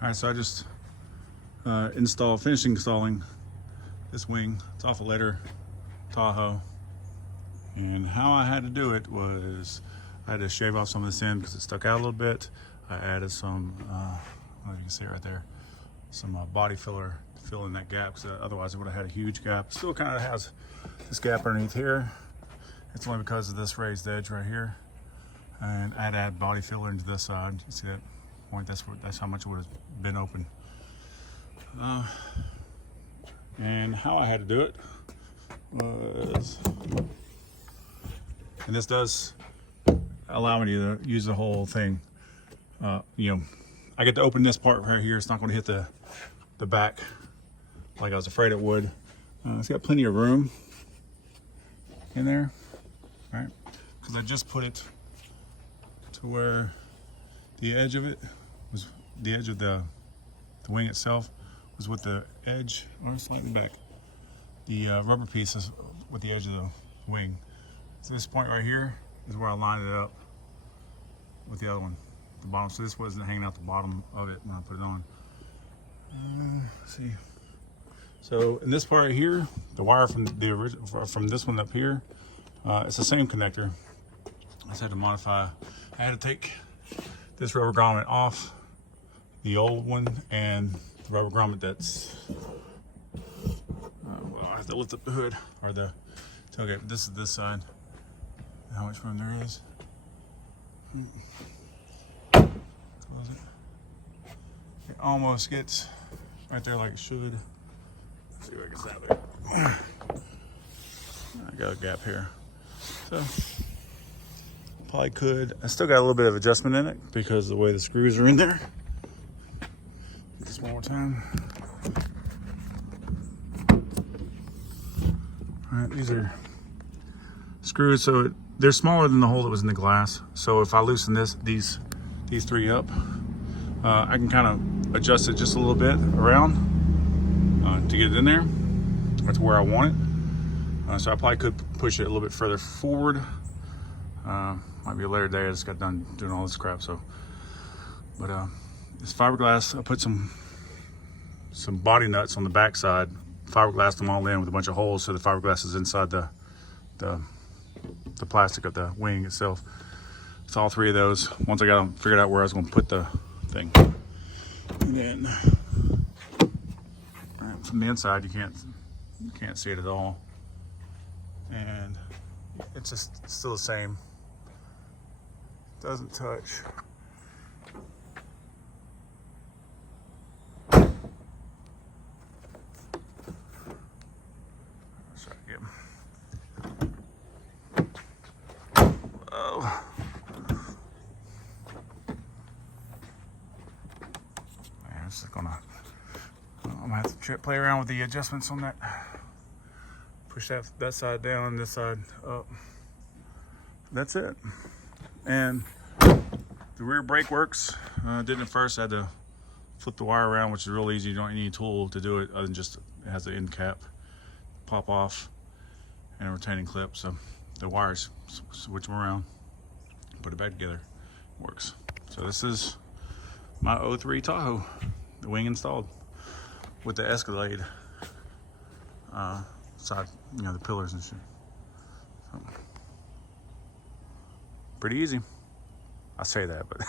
All right, so I just finished installing this wing. It's off a later Tahoe. And how I had to do it was I had to shave off some of this end because it stuck out a little bit. I added some, you can see it right there, some body filler to fill in that gap, because otherwise it would have had a huge gap. Still kind of has this gap underneath here. It's only because of this raised edge right here. And I had to add body filler into this side. You see that point? That's how much it would have been open. And how I had to do it was, and this does allow me to use the whole thing. You know, I get to open this part right here. It's not going to hit the back like I was afraid it would. It's got plenty of room in there, right? Because I just put it to where the edge of it was, the edge of the wing itself was with the edge, or slightly back. The rubber piece is with the edge of the wing. So this point right here is where I lined it up with the other one, the bottom. So this wasn't hanging out the bottom of it when I put it on. Let's see. So in this part right here, the wire from the original, from this one up here, it's the same connector. I just had to modify. I had to take this rubber grommet off the old one and the rubber grommet that's, well, I have to lift up the hood or the tailgate. This is this side. How much room there is. Close it. It almost gets right there like it should. Let's see where it gets out there. I got a gap here. So probably could. I still got a little bit of adjustment in it because of the way the screws are in there. Just one more time. All right, these are screws, so they're smaller than the hole that was in the glass. So if I loosen these three up, I can kind of adjust it just a little bit around to get it in there. That's where I want it. So I probably could push it a little bit further forward. Might be a later day. I just got done doing all this crap. So, but this fiberglass, I put some body nuts on the back side, fiberglass them all in with a bunch of holes, so the fiberglass is inside the plastic of the wing itself. It's all three of those. Once I got them figured out where I was going to put the thing, and then from the inside you can't see it at all, and it's just still the same. Doesn't touch. Let's try again. Oh. Man, I'm just gonna. I'm gonna have to play around with the adjustments on that. Push that side down, this side up. That's it. And the rear brake works. Did it first. I had to flip the wire around, which is real easy. You don't need a tool to do it other than just it has an end cap, pop off, and a retaining clip. So the wires, switch them around, put it back together, works. So this is my 03 Tahoe, the wing installed with the Escalade side, you know, the pillars and shit. So, pretty easy. I say that, but